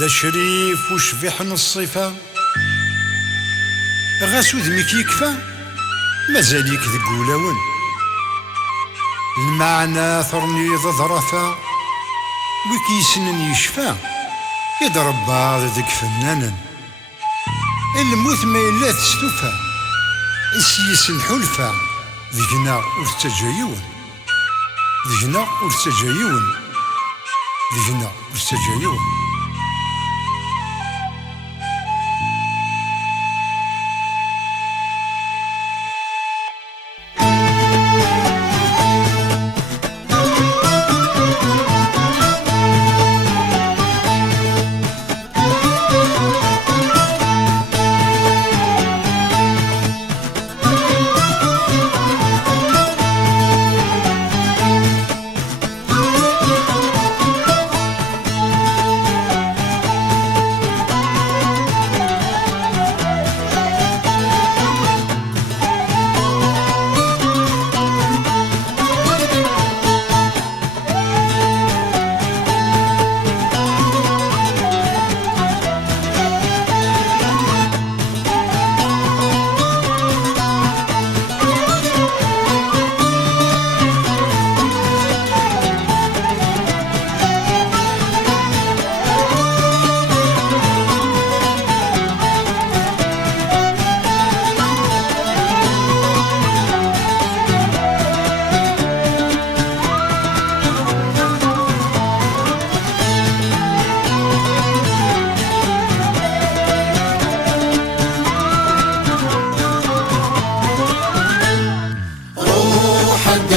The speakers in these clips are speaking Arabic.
دا شريف وشبيح الصفا غاس ودمك يكفى مازاليك ذك ولاون المعنى ثرني ظرفا وكيسنن يشفى يضرب بعض ذك فنانا الموت ما إلا تستوفى السيس الحلفة ذينا ارتجايون ذينا ارتجايون ذينا ارتجايون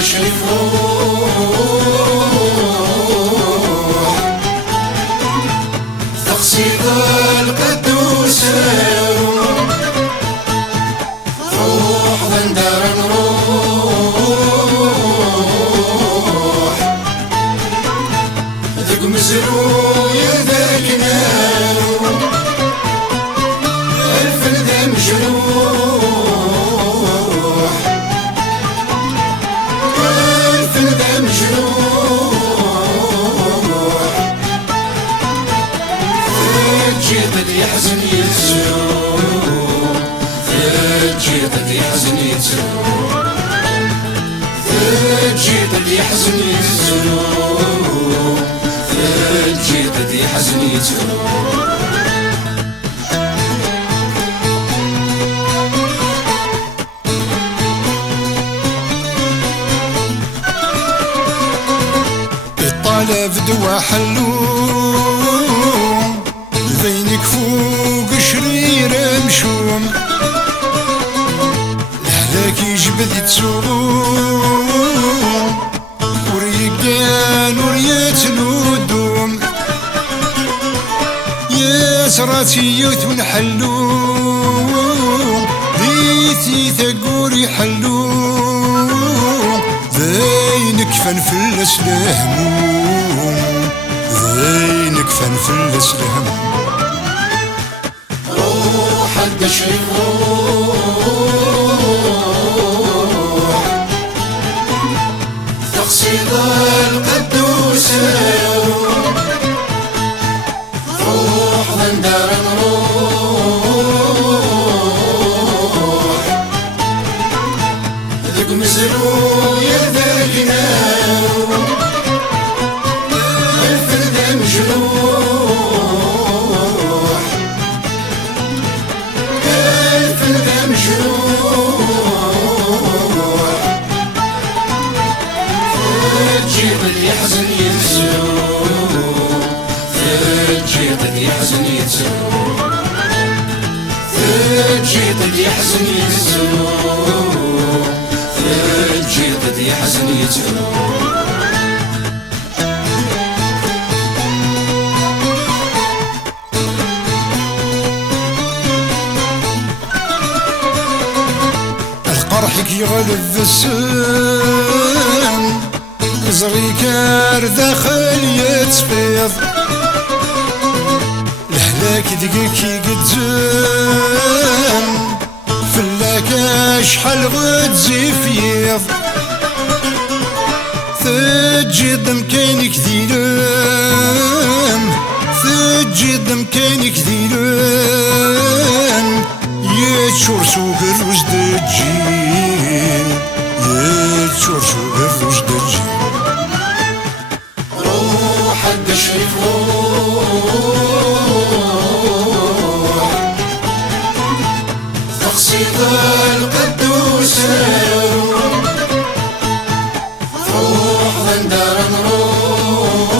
تشرف روح تقصد القدوس روح بندر نروح ذق مزروع ذاك نارو الفلد مجروح الفلد مجروح فالجيد يحزن يتسوق فالجيد يحزن يتسوق فالجيد يحزن يتسوق فالجيد يحزن يتسوق طالب دوا حلوم بينك فوق شرير مشوم لهلاك يجبد يتسوم وريقان وريات نودوم يا سراتي يوت ونحلوم ذيتي ثقوري حلوم ذينك فنفلس لهموم ذينك فنفلس لهموم روح الدشر روح تقصد القدوس روح بندر نروح ذق مزروع ذاك نارو الفلد مجروح الفلد مجروح فالجيد يحزن يتسوق فالجيد يحزن يتسوق فالجيد يحزن يتسوق فالجيد يحزن يتسوق القرحك يغلب السم زريكار داخل يتفيض لهلاك دقيك يقدم فلاك شحال غد زفيض تجد مكانك ذيلان تجد مكانك ذيلان يتشور سوق الرشد تجي يتشور سوق الرشد تجي روح الدشري روح تقصيد القدوس روح غندار نروح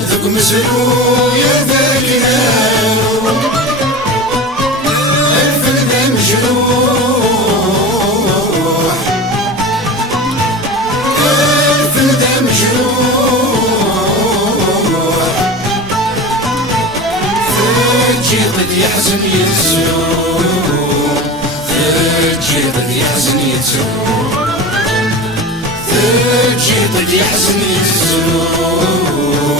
ذوق مسلو يا ذاك نارو الفلذة مجروح الفلذة مجروح فجي قد يحزن يتسوق فجي قد يحزن يتسوق فجي قد يحزن يتسوق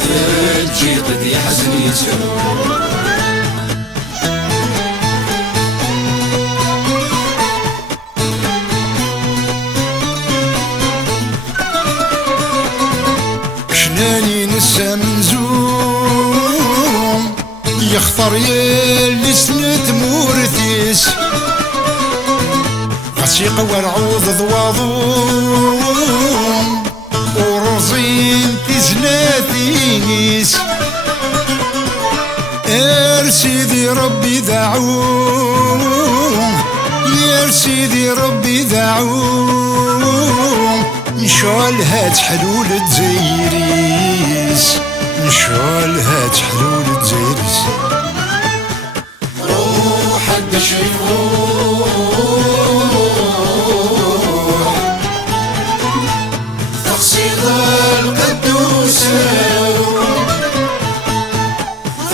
فجي قد يحزن يتسوق شناني نسى منزوم يختار ياللي سنت مورثيس عشيق ورعوض ضواضوم ورزين تزلاتيس سيدي ربي دعوم يا سيدي ربي دعوم نشالها تحلول تزيريس نشالها تحلول تزيريس روح الدشري روح تقصيد القدوس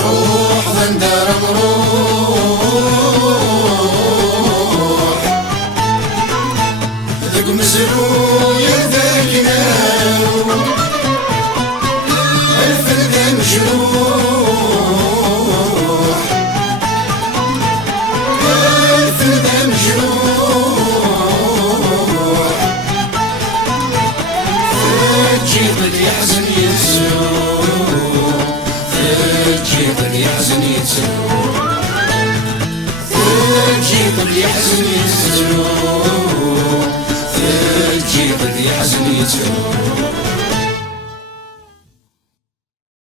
روح غندار نروح ذوق مسلو يا ذاك نارو الفلذة مجروح الفلذة مجروح فجي قد يحزن يتسوق فجي قد يحزن يتسوق فجي قد يحزن يتسوق فجي قد يحزن يتسوق